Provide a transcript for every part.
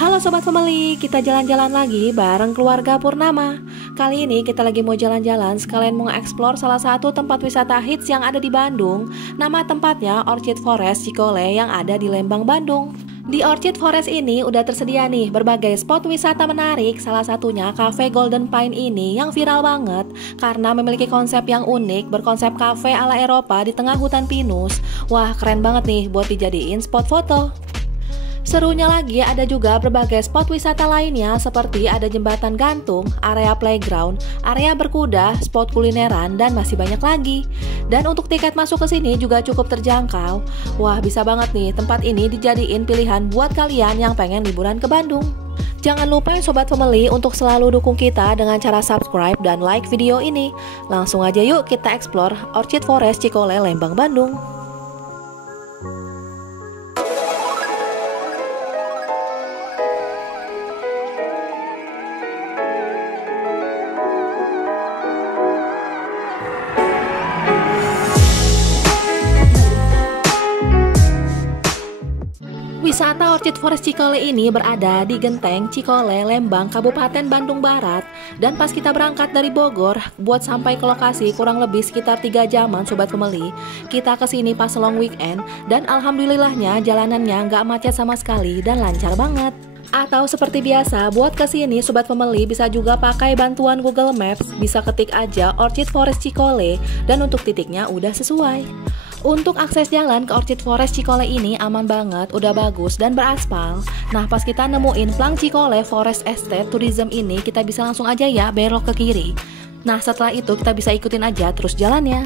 Halo Sobat Family, kita jalan-jalan lagi bareng keluarga Purnama. Kali ini kita lagi mau jalan-jalan sekalian mau nge-explore salah satu tempat wisata hits yang ada di Bandung. Nama tempatnya Orchid Forest Cikole yang ada di Lembang, Bandung. Di Orchid Forest ini udah tersedia nih berbagai spot wisata menarik. Salah satunya Cafe Golden Pine ini yang viral banget karena memiliki konsep yang unik, berkonsep cafe ala Eropa di tengah hutan pinus. Wah, keren banget nih buat dijadiin spot foto. Serunya lagi ada juga berbagai spot wisata lainnya seperti ada jembatan gantung, area playground, area berkuda, spot kulineran, dan masih banyak lagi. Dan untuk tiket masuk ke sini juga cukup terjangkau. Wah, bisa banget nih tempat ini dijadiin pilihan buat kalian yang pengen liburan ke Bandung. Jangan lupa ya Sobat Family untuk selalu dukung kita dengan cara subscribe dan like video ini. Langsung aja yuk kita explore Orchid Forest Cikole, Lembang, Bandung. Wisata Orchid Forest Cikole ini berada di Genteng, Cikole, Lembang, Kabupaten Bandung Barat. Dan pas kita berangkat dari Bogor, buat sampai ke lokasi kurang lebih sekitar 3 jaman Sobat Family. Kita kesini pas long weekend, dan alhamdulillahnya jalanannya nggak macet sama sekali dan lancar banget. Atau seperti biasa, buat kesini Sobat Family bisa juga pakai bantuan Google Maps, bisa ketik aja Orchid Forest Cikole, dan untuk titiknya udah sesuai. Untuk akses jalan ke Orchid Forest Cikole ini aman banget, udah bagus dan beraspal. Nah, pas kita nemuin Plang Cikole Forest Estate Tourism ini, kita bisa langsung aja ya belok ke kiri. Nah, setelah itu kita bisa ikutin aja terus jalannya.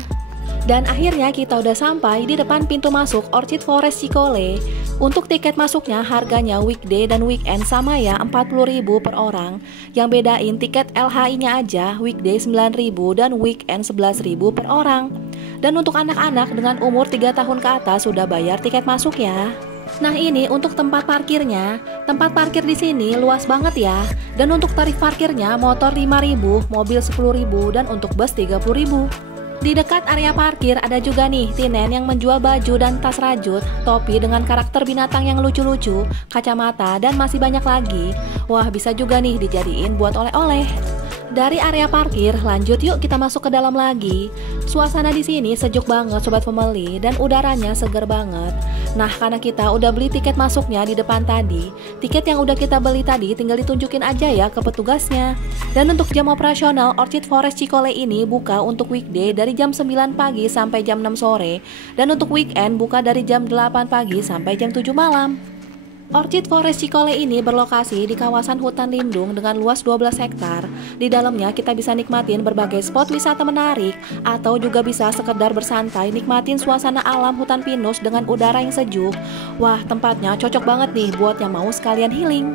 Dan akhirnya kita udah sampai di depan pintu masuk Orchid Forest Cikole. Untuk tiket masuknya harganya weekday dan weekend sama ya, 40.000 per orang. Yang bedain tiket LHI-nya aja, weekday 9.000 dan weekend 11.000 per orang. Dan untuk anak-anak dengan umur 3 tahun ke atas sudah bayar tiket masuk ya. Nah, ini untuk tempat parkirnya. Tempat parkir di sini luas banget ya. Dan untuk tarif parkirnya motor 5.000, mobil 10.000 dan untuk bus 30.000. Di dekat area parkir ada juga nih tinen yang menjual baju dan tas rajut, topi dengan karakter binatang yang lucu-lucu, kacamata, dan masih banyak lagi. Wah, bisa juga nih dijadiin buat oleh-oleh. Dari area parkir, lanjut yuk kita masuk ke dalam lagi. Suasana di sini sejuk banget Sobat Family dan udaranya seger banget. Nah, karena kita udah beli tiket masuknya di depan tadi, tiket yang udah kita beli tadi tinggal ditunjukin aja ya ke petugasnya. Dan untuk jam operasional Orchid Forest Cikole ini buka untuk weekday dari jam 9 pagi sampai jam 6 sore. Dan untuk weekend buka dari jam 8 pagi sampai jam 7 malam. Orchid Forest Cikole ini berlokasi di kawasan hutan lindung dengan luas 12 hektar. Di dalamnya kita bisa nikmatin berbagai spot wisata menarik atau juga bisa sekedar bersantai nikmatin suasana alam hutan pinus dengan udara yang sejuk. Wah, tempatnya cocok banget nih buat yang mau sekalian healing.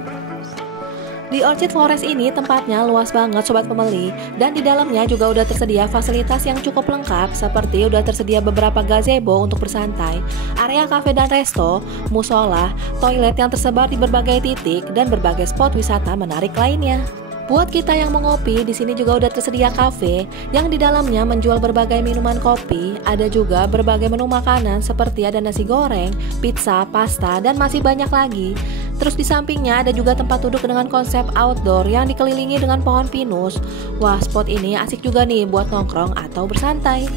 Di Orchid Forest ini tempatnya luas banget Sobat Family, dan di dalamnya juga udah tersedia fasilitas yang cukup lengkap seperti udah tersedia beberapa gazebo untuk bersantai, area kafe dan resto, musola, toilet yang tersebar di berbagai titik, dan berbagai spot wisata menarik lainnya. Buat kita yang mau ngopi, di sini juga udah tersedia kafe yang di dalamnya menjual berbagai minuman kopi, ada juga berbagai menu makanan seperti ada nasi goreng, pizza, pasta, dan masih banyak lagi. Terus di sampingnya ada juga tempat duduk dengan konsep outdoor yang dikelilingi dengan pohon pinus. Wah, spot ini asik juga nih buat nongkrong atau bersantai.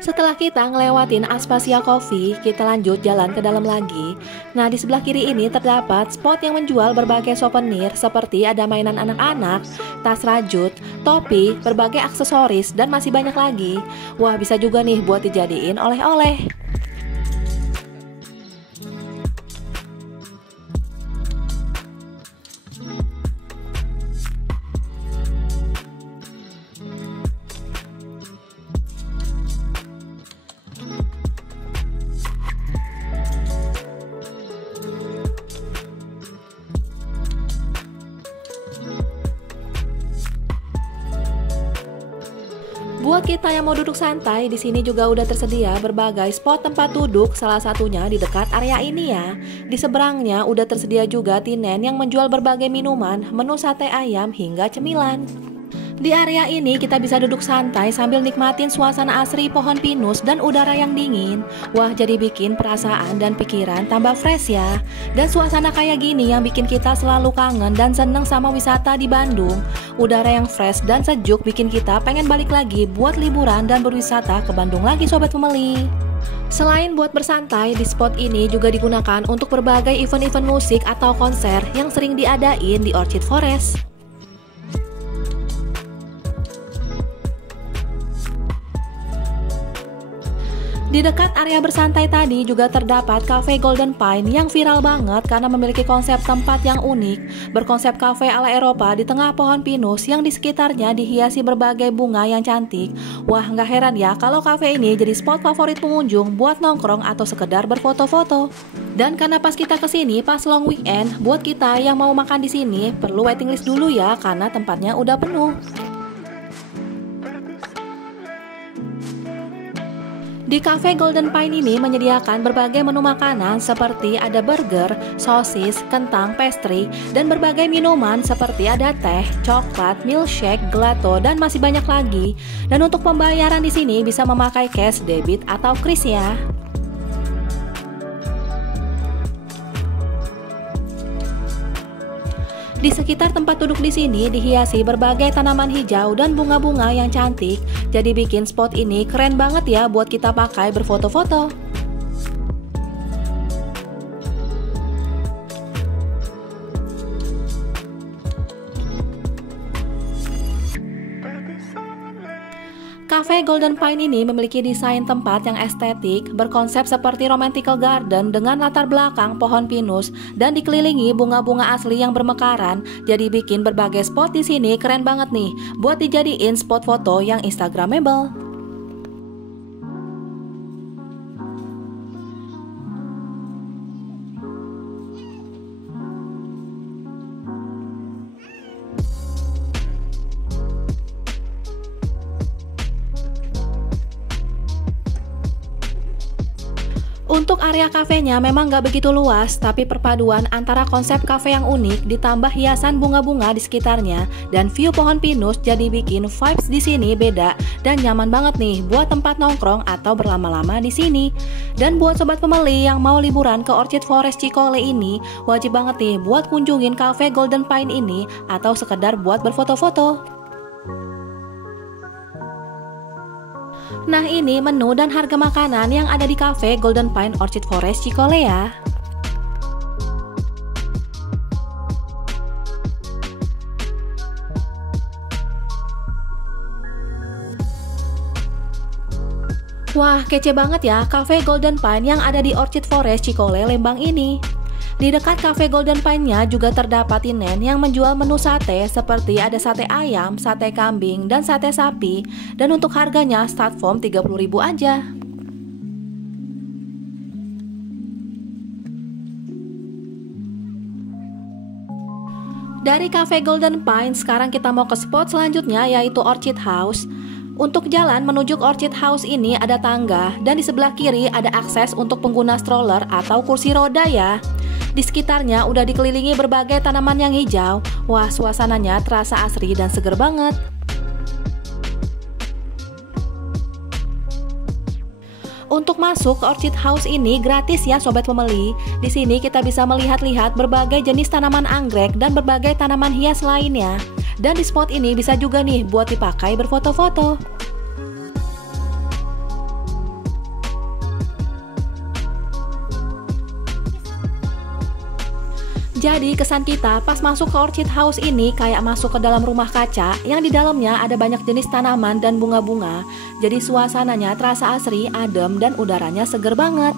Setelah kita ngelewatin Aspasia Coffee, kita lanjut jalan ke dalam lagi. Nah, di sebelah kiri ini terdapat spot yang menjual berbagai souvenir seperti ada mainan anak-anak, tas rajut, topi, berbagai aksesoris, dan masih banyak lagi. Wah, bisa juga nih buat dijadiin oleh-oleh. Buat kita yang mau duduk santai, di sini juga udah tersedia berbagai spot tempat duduk, salah satunya di dekat area ini ya. Di seberangnya udah tersedia juga tinen yang menjual berbagai minuman, menu sate ayam hingga cemilan. Di area ini kita bisa duduk santai sambil nikmatin suasana asri pohon pinus dan udara yang dingin. Wah, jadi bikin perasaan dan pikiran tambah fresh ya. Dan suasana kayak gini yang bikin kita selalu kangen dan seneng sama wisata di Bandung. Udara yang fresh dan sejuk bikin kita pengen balik lagi buat liburan dan berwisata ke Bandung lagi Sobat Pemeli. Selain buat bersantai, di spot ini juga digunakan untuk berbagai event-event musik atau konser yang sering diadain di Orchid Forest. Di dekat area bersantai tadi juga terdapat Cafe Golden Pine yang viral banget karena memiliki konsep tempat yang unik, berkonsep cafe ala Eropa di tengah pohon pinus yang di sekitarnya dihiasi berbagai bunga yang cantik. Wah, nggak heran ya kalau cafe ini jadi spot favorit pengunjung buat nongkrong atau sekedar berfoto-foto. Dan karena pas kita kesini pas long weekend, buat kita yang mau makan di sini perlu waiting list dulu ya karena tempatnya udah penuh. Di Cafe Golden Pine ini menyediakan berbagai menu makanan seperti ada burger, sosis, kentang, pastry, dan berbagai minuman seperti ada teh, coklat, milkshake, gelato, dan masih banyak lagi. Dan untuk pembayaran di sini bisa memakai cash, debit, atau kris ya. Di sekitar tempat duduk di sini dihiasi berbagai tanaman hijau dan bunga-bunga yang cantik, jadi bikin spot ini keren banget ya buat kita pakai berfoto-foto. Cafe Golden Pine ini memiliki desain tempat yang estetik, berkonsep seperti romantical garden dengan latar belakang pohon pinus dan dikelilingi bunga-bunga asli yang bermekaran. Jadi bikin berbagai spot di sini keren banget nih buat dijadiin spot foto yang instagramable. Untuk area kafenya memang nggak begitu luas, tapi perpaduan antara konsep kafe yang unik ditambah hiasan bunga-bunga di sekitarnya dan view pohon pinus jadi bikin vibes di sini beda dan nyaman banget nih buat tempat nongkrong atau berlama-lama di sini. Dan buat Sobat Pemeli yang mau liburan ke Orchid Forest Cikole ini, wajib banget nih buat kunjungin Cafe Golden Pine ini atau sekedar buat berfoto-foto. Nah, ini menu dan harga makanan yang ada di Cafe Golden Pine Orchid Forest Cikole ya. Wah, kece banget ya Cafe Golden Pine yang ada di Orchid Forest Cikole Lembang ini. Di dekat Cafe Golden Pine-nya juga terdapat tinen yang menjual menu sate seperti ada sate ayam, sate kambing, dan sate sapi. Dan untuk harganya start from 30.000 aja. Dari Cafe Golden Pine, sekarang kita mau ke spot selanjutnya yaitu Orchid House. Untuk jalan menuju Orchid House ini ada tangga dan di sebelah kiri ada akses untuk pengguna stroller atau kursi roda ya. Di sekitarnya udah dikelilingi berbagai tanaman yang hijau. Wah, suasananya terasa asri dan seger banget. Untuk masuk ke Orchid House ini gratis ya Sobat Pemeli. Di sini kita bisa melihat-lihat berbagai jenis tanaman anggrek dan berbagai tanaman hias lainnya. Dan di spot ini bisa juga nih buat dipakai berfoto-foto. Jadi kesan kita pas masuk ke Orchid House ini kayak masuk ke dalam rumah kaca yang di dalamnya ada banyak jenis tanaman dan bunga-bunga. Jadi suasananya terasa asri, adem, dan udaranya seger banget.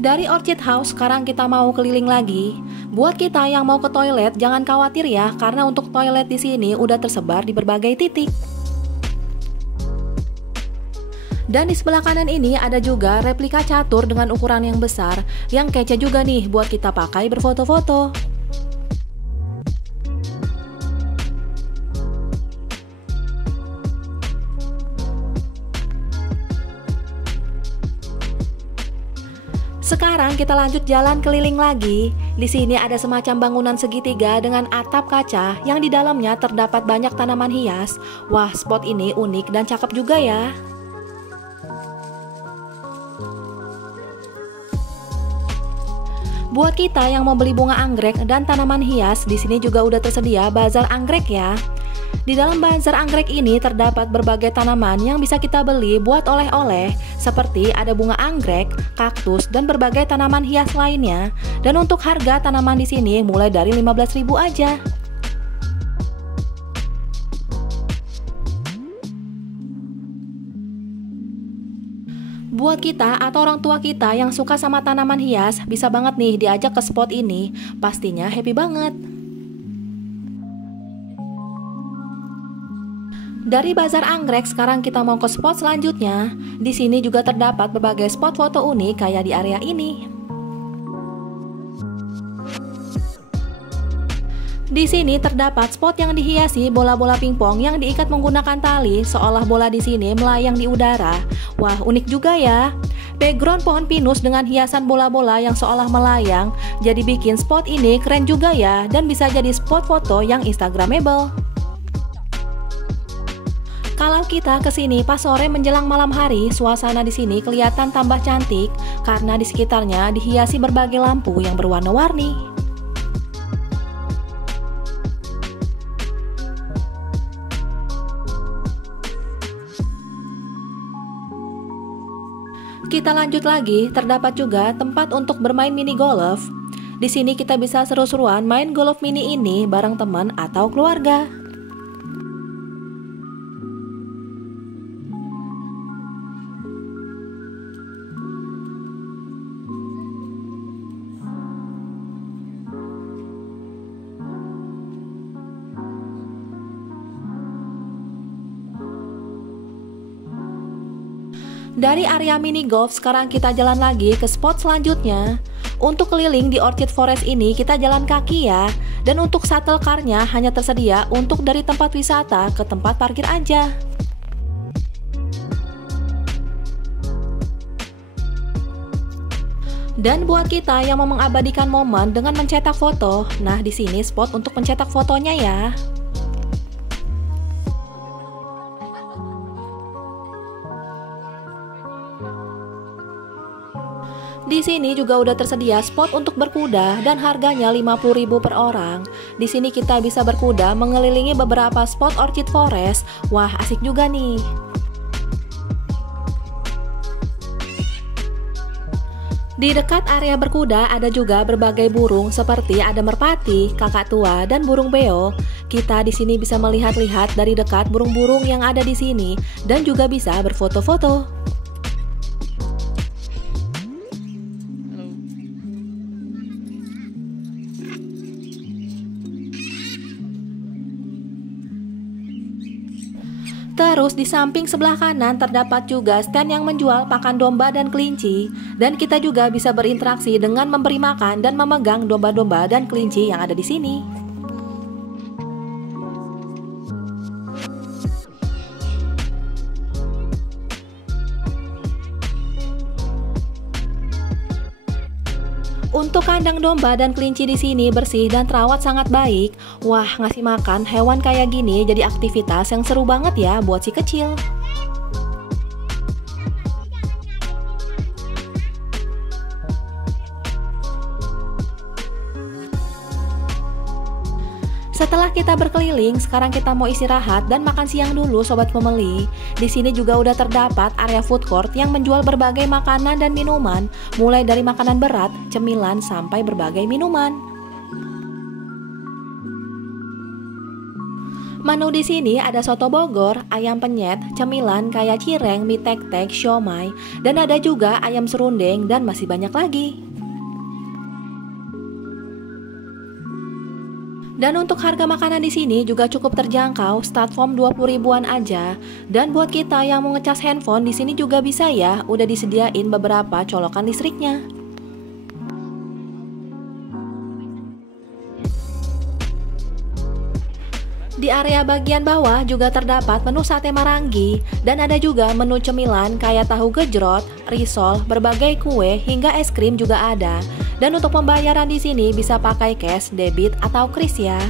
Dari Orchid House sekarang kita mau keliling lagi. Buat kita yang mau ke toilet jangan khawatir ya, karena untuk toilet di sini udah tersebar di berbagai titik. Dan di sebelah kanan ini ada juga replika catur dengan ukuran yang besar, yang kece juga nih buat kita pakai berfoto-foto. Sekarang kita lanjut jalan keliling lagi. Di sini ada semacam bangunan segitiga dengan atap kaca yang di dalamnya terdapat banyak tanaman hias. Wah, spot ini unik dan cakep juga ya. Buat kita yang mau beli bunga anggrek dan tanaman hias, di sini juga udah tersedia bazar anggrek ya. Di dalam bazar anggrek ini terdapat berbagai tanaman yang bisa kita beli buat oleh-oleh, seperti ada bunga anggrek, kaktus, dan berbagai tanaman hias lainnya. Dan untuk harga tanaman di sini mulai dari 15.000 aja. Buat kita atau orang tua kita yang suka sama tanaman hias, bisa banget nih diajak ke spot ini. Pastinya happy banget. Dari bazar anggrek, sekarang kita mau ke spot selanjutnya. Di sini juga terdapat berbagai spot foto unik kayak di area ini. Di sini terdapat spot yang dihiasi bola-bola pingpong yang diikat menggunakan tali, seolah bola di sini melayang di udara. Wah, unik juga ya. Background pohon pinus dengan hiasan bola-bola yang seolah melayang, jadi bikin spot ini keren juga ya, dan bisa jadi spot foto yang instagramable. Kalau kita kesini pas sore menjelang malam hari, suasana di sini kelihatan tambah cantik karena di sekitarnya dihiasi berbagai lampu yang berwarna-warni. Kita lanjut lagi, terdapat juga tempat untuk bermain mini golf. Di sini kita bisa seru-seruan main golf mini ini bareng teman atau keluarga. Dari area mini golf, sekarang kita jalan lagi ke spot selanjutnya. Untuk keliling di Orchid Forest ini kita jalan kaki ya. Dan untuk shuttle car-nya hanya tersedia untuk dari tempat wisata ke tempat parkir aja. Dan buat kita yang mau mengabadikan momen dengan mencetak foto, nah di sini spot untuk mencetak fotonya ya. Di sini juga udah tersedia spot untuk berkuda dan harganya 50.000 per orang. Di sini kita bisa berkuda mengelilingi beberapa spot Orchid Forest. Wah, asik juga nih. Di dekat area berkuda ada juga berbagai burung seperti ada merpati, kakak tua, dan burung beo. Kita di sini bisa melihat-lihat dari dekat burung-burung yang ada di sini dan juga bisa berfoto-foto. Terus di samping sebelah kanan terdapat juga stand yang menjual pakan domba dan kelinci. Dan kita juga bisa berinteraksi dengan memberi makan dan memegang domba-domba dan kelinci yang ada di sini. Untuk kandang domba dan kelinci di sini bersih dan terawat sangat baik. Wah, ngasih makan hewan kayak gini jadi aktivitas yang seru banget ya buat si kecil. Setelah kita berkeliling, sekarang kita mau istirahat dan makan siang dulu sobat pembeli. Di sini juga udah terdapat area food court yang menjual berbagai makanan dan minuman, mulai dari makanan berat, cemilan, sampai berbagai minuman. Menu di sini ada soto Bogor, ayam penyet, cemilan kayak cireng, mie tek-tek, siomay, dan ada juga ayam serundeng dan masih banyak lagi. Dan untuk harga makanan di sini juga cukup terjangkau, start from 20 ribuan aja. Dan buat kita yang mau ngecas handphone di sini juga bisa ya, udah disediain beberapa colokan listriknya. Di area bagian bawah juga terdapat menu sate marangi dan ada juga menu cemilan kayak tahu gejrot, risol, berbagai kue hingga es krim juga ada. Dan untuk pembayaran di sini bisa pakai cash, debit atau kris ya.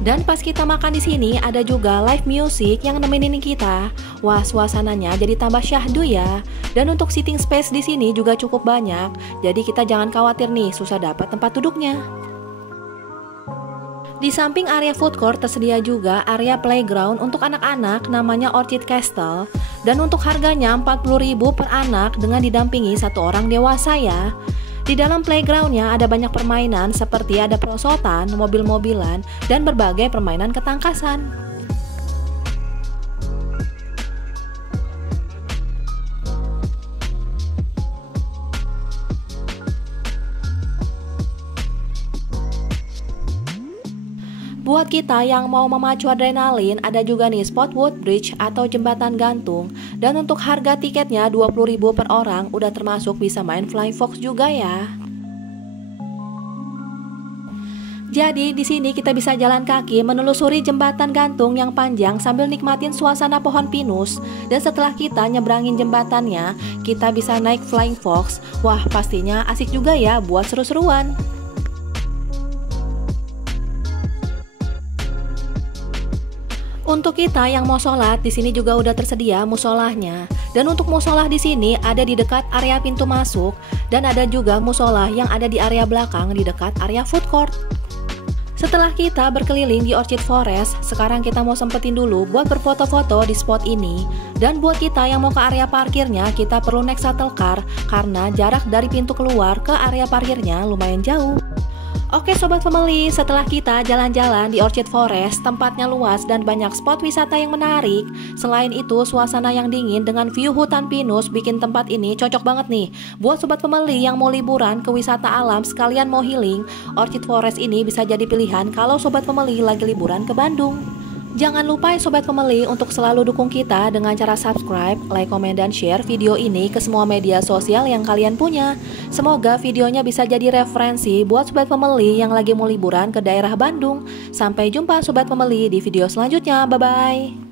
Dan pas kita makan di sini ada juga live music yang nemenin kita. Wah, suasananya jadi tambah syahdu ya. Dan untuk sitting space di sini juga cukup banyak. Jadi kita jangan khawatir nih susah dapat tempat duduknya. Di samping area food court tersedia juga area playground untuk anak-anak namanya Orchid Castle. Dan untuk harganya 40.000 per anak dengan didampingi satu orang dewasa ya. Di dalam playgroundnya ada banyak permainan seperti ada perosotan, mobil-mobilan, dan berbagai permainan ketangkasan. Buat kita yang mau memacu adrenalin, ada juga nih spot Woodbridge atau jembatan gantung. Dan untuk harga tiketnya 20.000 per orang, udah termasuk bisa main Flying Fox juga ya. Jadi di sini kita bisa jalan kaki menelusuri jembatan gantung yang panjang sambil nikmatin suasana pohon pinus. Dan setelah kita nyebrangin jembatannya, kita bisa naik Flying Fox. Wah, pastinya asik juga ya buat seru-seruan. Untuk kita yang mau sholat, di sini juga udah tersedia musolahnya. Dan untuk musolah di sini ada di dekat area pintu masuk dan ada juga musolah yang ada di area belakang di dekat area food court. Setelah kita berkeliling di Orchid Forest, sekarang kita mau sempetin dulu buat berfoto-foto di spot ini. Dan buat kita yang mau ke area parkirnya, kita perlu naik shuttle car karena jarak dari pintu keluar ke area parkirnya lumayan jauh. Oke Sobat Family, setelah kita jalan-jalan di Orchid Forest, tempatnya luas dan banyak spot wisata yang menarik. Selain itu, suasana yang dingin dengan view hutan pinus bikin tempat ini cocok banget nih. Buat Sobat Family yang mau liburan ke wisata alam sekalian mau healing, Orchid Forest ini bisa jadi pilihan kalau Sobat Family lagi liburan ke Bandung. Jangan lupa ya Sobat Family untuk selalu dukung kita dengan cara subscribe, like, komen, dan share video ini ke semua media sosial yang kalian punya. Semoga videonya bisa jadi referensi buat Sobat Family yang lagi mau liburan ke daerah Bandung. Sampai jumpa Sobat Family di video selanjutnya, bye-bye.